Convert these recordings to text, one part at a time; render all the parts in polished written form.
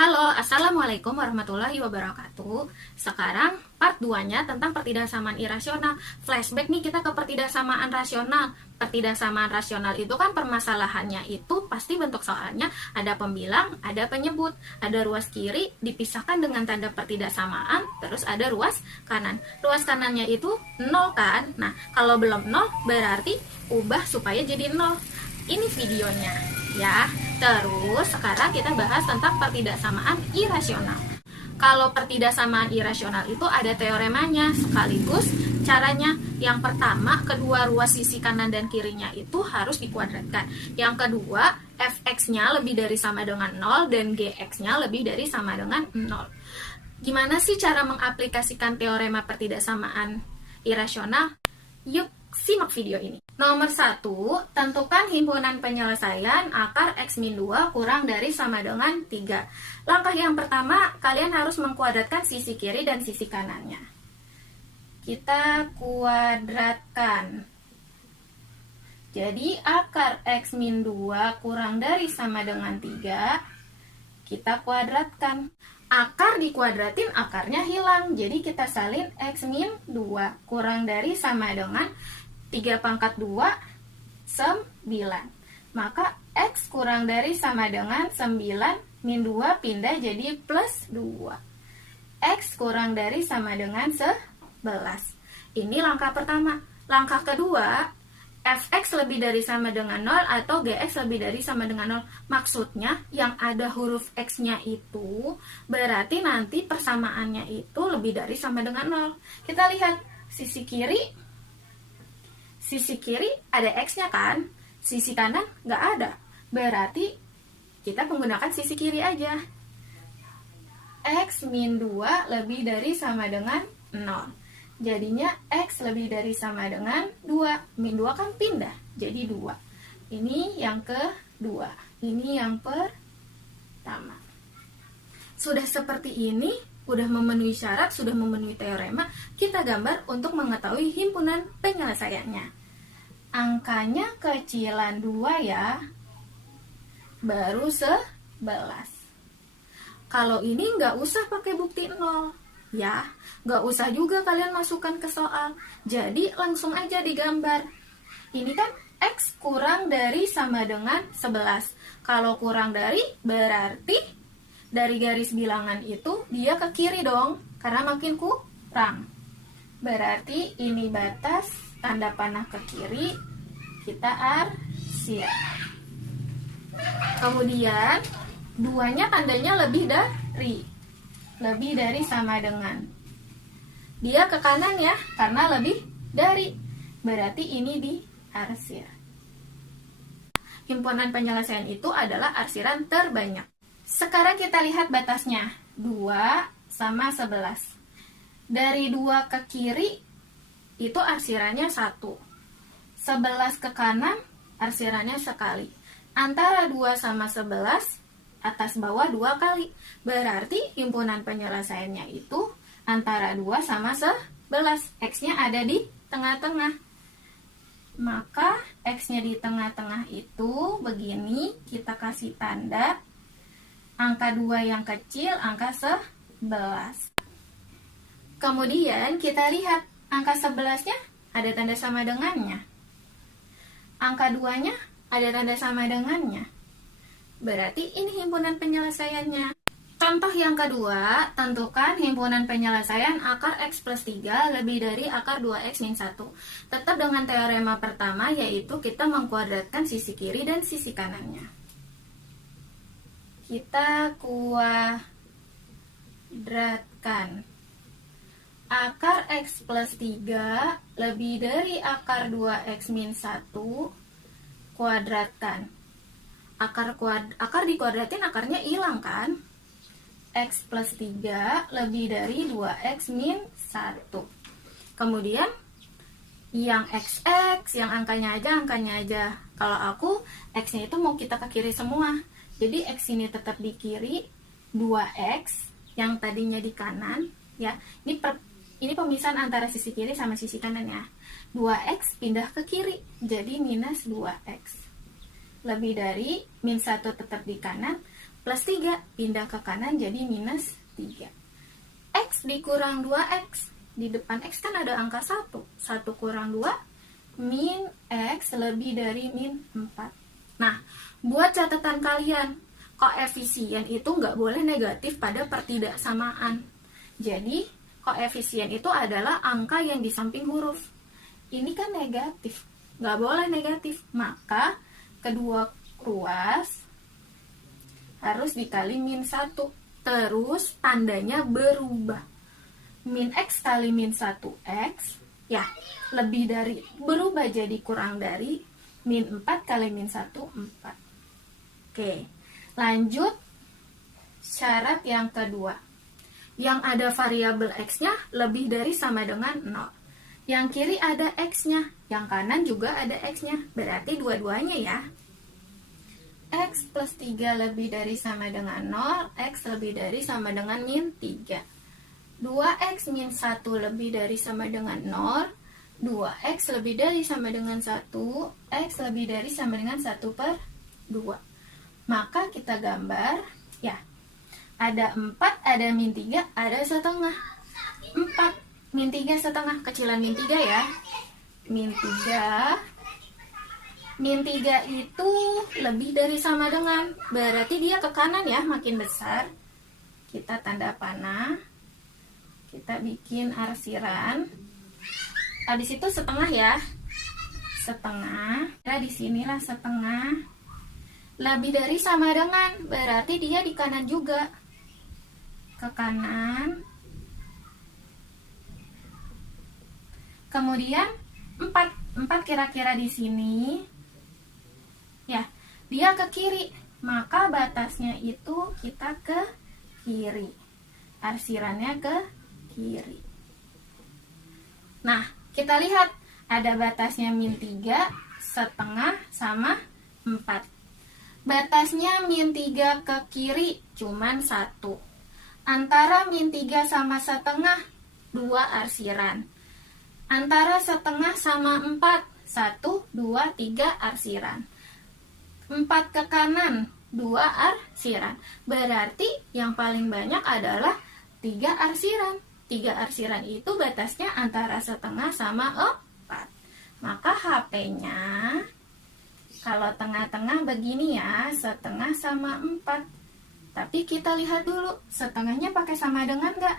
Halo, Assalamualaikum warahmatullahi wabarakatuh. Sekarang part 2-nya tentang pertidaksamaan irasional. Flashback nih kita ke pertidaksamaan rasional. Pertidaksamaan rasional itu kan permasalahannya itu pasti bentuk soalnya ada pembilang, ada penyebut, ada ruas kiri dipisahkan dengan tanda pertidaksamaan, terus ada ruas kanan. Ruas kanannya itu 0 kan? Nah, kalau belum 0 berarti ubah supaya jadi 0. Ini videonya ya. Terus sekarang kita bahas tentang pertidaksamaan irasional. Kalau pertidaksamaan irasional itu ada teoremanya sekaligus caranya. Yang pertama, kedua ruas sisi kanan dan kirinya itu harus dikuadratkan. Yang kedua, fx-nya lebih dari sama dengan 0 dan gx-nya lebih dari sama dengan 0. Gimana sih cara mengaplikasikan teorema pertidaksamaan irasional? Yuk simak video ini. Nomor 1, tentukan himpunan penyelesaian akar x-2 kurang dari sama dengan 3. Langkah yang pertama, kalian harus mengkuadratkan sisi kiri dan sisi kanannya. Kita kuadratkan. Jadi akar x-2 kurang dari sama dengan 3, kita kuadratkan. Akar dikuadratin, akarnya hilang. Jadi kita salin x-2 kurang dari sama dengan 3 pangkat 2, 9. Maka x kurang dari sama dengan 9, min 2 pindah jadi plus 2. X kurang dari sama dengan 11. Ini langkah pertama. Langkah kedua, fx lebih dari sama dengan 0 atau gx lebih dari sama dengan 0. Maksudnya yang ada huruf x-nya itu berarti nanti persamaannya itu lebih dari sama dengan 0. Kita lihat sisi kiri. Sisi kiri ada x-nya kan? Sisi kanan nggak ada. Berarti kita menggunakan sisi kiri aja. X min 2 lebih dari sama dengan 0. Jadinya x lebih dari sama dengan 2. Min 2 kan pindah, jadi 2. Ini yang kedua. Ini yang pertama. Sudah seperti ini, sudah memenuhi syarat, sudah memenuhi teorema, kita gambar untuk mengetahui himpunan penyelesaiannya. Angkanya kecilan 2 ya, baru 11. Kalau ini nggak usah pakai bukti 0 ya, nggak usah juga kalian masukkan ke soal, jadi langsung aja digambar. Ini kan x kurang dari sama dengan 11. Kalau kurang dari berarti dari garis bilangan itu dia ke kiri dong, karena makin kurang. Berarti ini batas, tanda panah ke kiri, kita arsir. Kemudian 2-nya tandanya lebih dari sama dengan. Dia ke kanan ya, karena lebih dari. Berarti ini diarsir. Himpunan penyelesaian itu adalah arsiran terbanyak. Sekarang kita lihat batasnya. 2 sama 11. Dari 2 ke kiri, itu arsirannya 1. 11 ke kanan, arsirannya sekali. Antara 2 sama 11, atas bawah 2 kali. Berarti himpunan penyelesaiannya itu antara 2 sama 11. X-nya ada di tengah-tengah. Maka X-nya di tengah-tengah itu begini, kita kasih tanda. Angka 2 yang kecil, angka 11. Kemudian kita lihat angka 11-nya ada tanda sama dengannya. Angka 2-nya ada tanda sama dengannya. Berarti ini himpunan penyelesaiannya. Contoh yang kedua, tentukan himpunan penyelesaian akar x plus 3 lebih dari akar 2x min 1. Tetap dengan teorema pertama, yaitu kita mengkuadratkan sisi kiri dan sisi kanannya. Kita kuadratkan. Akar x plus 3 lebih dari akar 2x min 1, kuadratkan. Akar dikuadratin, akarnya hilang kan? X plus 3 lebih dari 2x min 1. Kemudian yang xx, yang angkanya aja. Kalau aku, x-nya itu mau kita ke kiri semua. Jadi x ini tetap di kiri, 2x yang tadinya di kanan ya. Ini pemisahan antara sisi kiri sama sisi kanan ya. 2x pindah ke kiri, jadi minus 2x. Lebih dari min 1 tetap di kanan, plus 3, pindah ke kanan jadi minus 3. X dikurang 2X, di depan X kan ada angka 1. 1 kurang 2, min X lebih dari min 4. Nah, buat catatan kalian, koefisien itu nggak boleh negatif pada pertidaksamaan. Jadi, koefisien itu adalah angka yang di samping huruf. Ini kan negatif, nggak boleh negatif. Maka, kedua ruas harus dikali min 1. Terus tandanya berubah. Min X kali min 1X, ya, lebih dari, berubah jadi kurang dari, min 4 kali min 1, 4. Oke, lanjut syarat yang kedua. Yang ada variabel X-nya lebih dari sama dengan 0. Yang kiri ada X-nya, yang kanan juga ada X-nya. Berarti dua-duanya ya. X plus 3 lebih dari sama dengan 0, X lebih dari sama dengan min 3. 2X min 1 lebih dari sama dengan 0, 2X lebih dari sama dengan 1, X lebih dari sama dengan 1 per 2. Maka kita gambar, ya, ada 4, ada min 3, ada setengah. 4, min 3 setengah, kecilan min 3 ya. Min 3, min 3 itu lebih dari sama dengan, berarti dia ke kanan ya, makin besar. Kita tanda panah, kita bikin arsiran. Di situ setengah ya, setengah. Nah, disinilah setengah. Lebih dari sama dengan, berarti dia di kanan juga, ke kanan. Kemudian 4 kira-kira di sini. Ya, dia ke kiri, maka batasnya itu kita ke kiri. Arsirannya ke kiri. Nah, kita lihat ada batasnya min 3, setengah sama 4. Batasnya min 3 ke kiri cuman 1. Antara min 3 sama setengah, 2 arsiran. Antara setengah sama 4, 1, 2, 3 arsiran. 4 ke kanan, 2 arsiran. Berarti yang paling banyak adalah 3 arsiran. 3 arsiran itu batasnya antara setengah sama 4. Maka HP-nya, kalau tengah-tengah begini ya, setengah sama 4. Tapi kita lihat dulu, setengahnya pakai sama dengan nggak?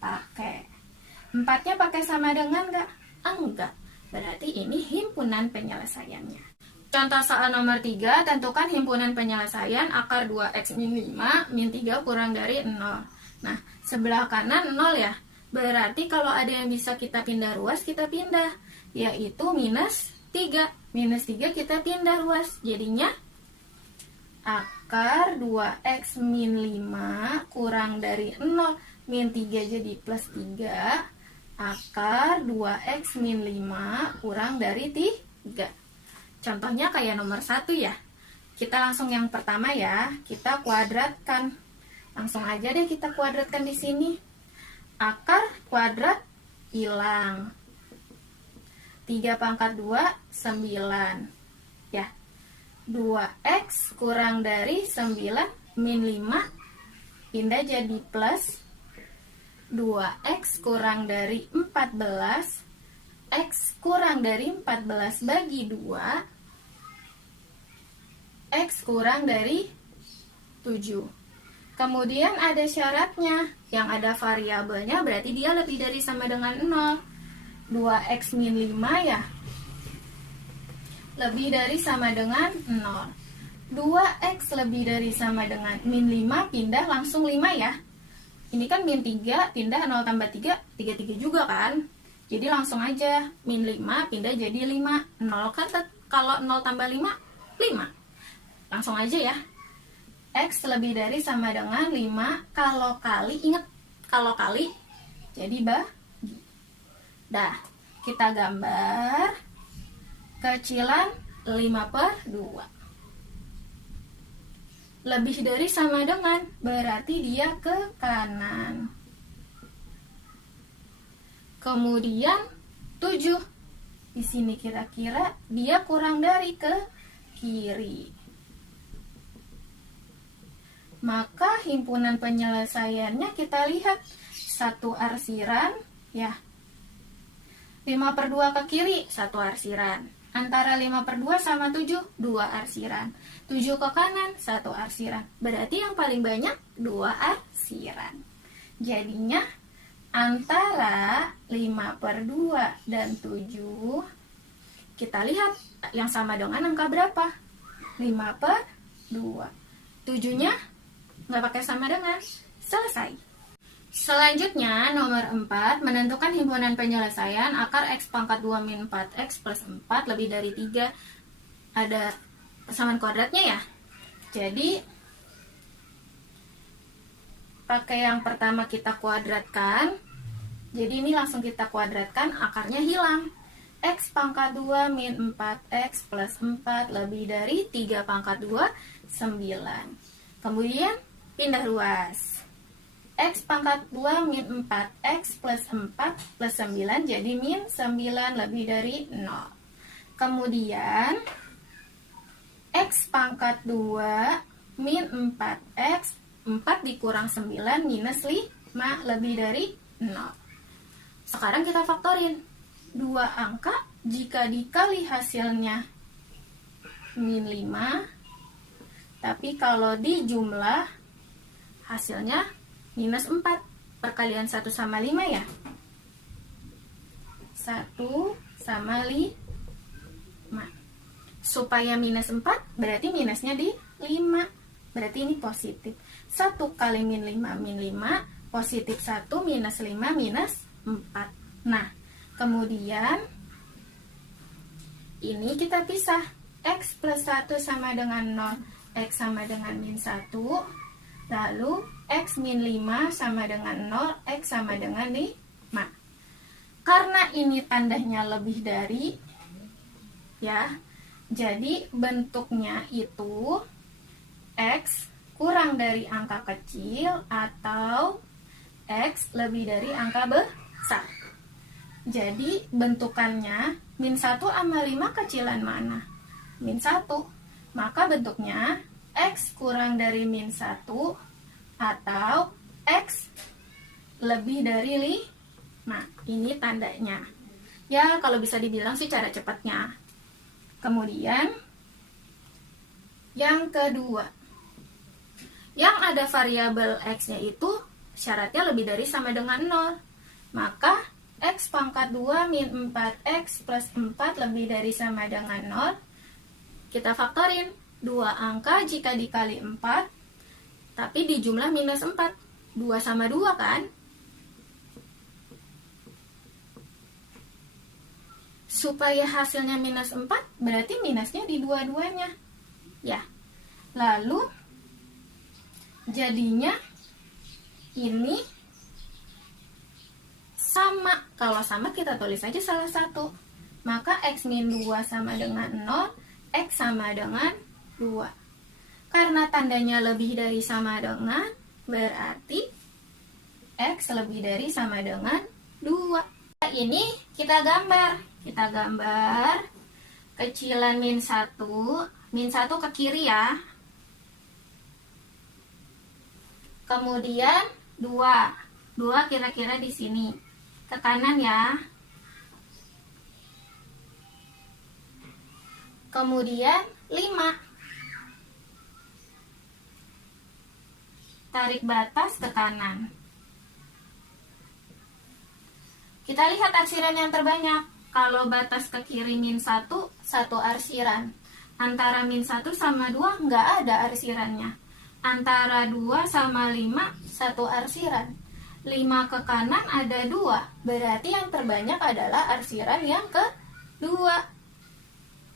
Pakai. 4-nya pakai sama dengan nggak? Enggak. Berarti ini himpunan penyelesaiannya. Contoh soal nomor 3, tentukan himpunan penyelesaian akar 2x min 5, min 3 kurang dari 0. Nah, sebelah kanan 0 ya. Berarti kalau ada yang bisa kita pindah ruas, kita pindah. Yaitu minus 3. Minus 3 kita pindah ruas. Jadinya akar 2x min 5 kurang dari 0. Min 3 jadi plus 3. Akar 2x min 5 kurang dari 3. Contohnya kayak nomor 1 ya. Kita langsung yang pertama ya, kita kuadratkan. Langsung aja deh kita kuadratkan di sini. Akar kuadrat hilang. 3 pangkat 2, 9. Ya. 2x kurang dari 9 min 5 pindah jadi plus 2x kurang dari 14. X kurang dari 14 bagi 2, X kurang dari 7. Kemudian ada syaratnya, yang ada variabelnya berarti dia lebih dari sama dengan 0. 2x min 5 ya, lebih dari sama dengan 0. 2x lebih dari sama dengan min 5, pindah langsung 5 ya. Ini kan min 3, pindah 0 tambah 3, 3 juga kan. Jadi langsung aja, min 5 pindah jadi 5. 0 kan kalau 0 tambah 5, 5. Langsung aja ya. X lebih dari sama dengan 5. Kalau kali, ingat kalau kali jadi bagi. Dah, kita gambar kecilan 5 per 2. Lebih dari sama dengan, berarti dia ke kanan. Kemudian 7. Di sini kira-kira dia kurang dari ke kiri. maka himpunan penyelesaiannya kita lihat 1 arsiran ya. 5/2 ke kiri 1 arsiran. Antara 5/2 sama 7 2 arsiran. 7 ke kanan 1 arsiran. Berarti yang paling banyak 2 arsiran. Jadinya antara 5/2 dan 7, kita lihat yang sama dengan angka berapa? 5/2. 7-nya nggak pakai sama dengan. Selesai. Selanjutnya, nomor 4, menentukan himpunan penyelesaian akar X pangkat 2 min 4X plus 4 lebih dari 3. Ada persamaan kuadratnya ya. Jadi, pakai yang pertama kita kuadratkan. Jadi ini langsung kita kuadratkan, akarnya hilang. X pangkat 2 min 4X plus 4 lebih dari 3 pangkat 2, 9. Kemudian, pindah ruas. X pangkat 2 min 4X plus 4 plus 9 jadi min 9 lebih dari 0. Kemudian X pangkat 2 min 4X 4 dikurang 9 minus 5 lebih dari 0. Sekarang kita faktorin. 2 angka jika dikali hasilnya min 5, tapi kalau dijumlah hasilnya minus 4. Perkalian 1 sama 5 ya. 1 sama 5. Supaya minus 4 berarti minusnya di 5. Berarti ini positif. 1 kali min 5 min 5. Positif 1 minus 5 minus 4. Nah, kemudian ini kita pisah. X plus 1 sama dengan 0. X sama dengan min 1. Lalu X min 5 sama dengan 0, X sama dengan 5. Karena ini tandanya lebih dari, ya, jadi bentuknya itu X kurang dari angka kecil atau X lebih dari angka besar. Jadi bentukannya min 1 sama 5 kecilan mana? Min 1. Maka bentuknya X kurang dari min 1 atau X lebih dari 5. Ini tandanya. Ya, kalau bisa dibilang sih cara cepatnya. Kemudian, yang kedua. Yang ada variabel X-nya itu syaratnya lebih dari sama dengan 0. Maka, X pangkat 2 min 4X plus 4 lebih dari sama dengan 0. Kita faktorin. 2 angka jika dikali 4, tapi dijumlah minus 4. 2 sama 2 kan? Supaya hasilnya minus 4, berarti minusnya di dua-duanya. Ya. Lalu, jadinya ini sama. Kalau sama kita tulis aja salah satu. Maka X min 2 sama dengan 0, X sama dengan 2. Karena tandanya lebih dari sama dengan, berarti X lebih dari sama dengan 2. Ini kita gambar. Kita gambar kecilan min 1. Min 1 ke kiri ya. Kemudian 2. 2 kira-kira di sini. Ke kanan ya. Kemudian 5. Tarik batas ke kanan. Kita lihat arsiran yang terbanyak. Kalau batas ke kiri min 1, 1 arsiran. Antara min 1 sama 2 nggak ada arsirannya. Antara 2 sama 5, 1 arsiran. 5 ke kanan ada 2. Berarti yang terbanyak adalah arsiran yang kedua.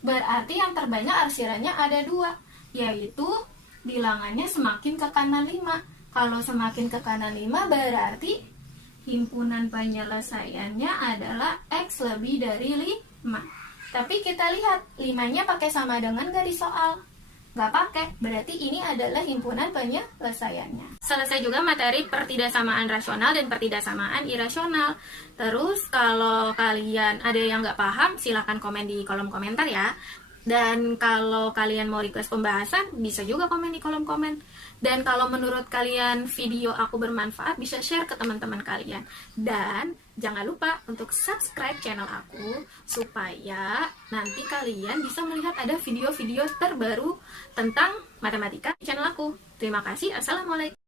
Berarti yang terbanyak arsirannya ada 2. Yaitu bilangannya semakin ke kanan 5. Kalau semakin ke kanan 5 berarti himpunan penyelesaiannya adalah X lebih dari 5. Tapi kita lihat 5-nya pakai sama dengan gak di soal? Gak pakai, berarti ini adalah himpunan penyelesaiannya. Selesai juga materi pertidaksamaan rasional dan pertidaksamaan irasional. Terus kalau kalian ada yang gak paham, silahkan komen di kolom komentar ya. Dan kalau kalian mau request pembahasan, bisa juga komen di kolom komen. Dan kalau menurut kalian video aku bermanfaat, bisa share ke teman-teman kalian. Dan jangan lupa untuk subscribe channel aku, supaya nanti kalian bisa melihat ada video-video terbaru tentang matematika di channel aku. Terima kasih. Assalamualaikum.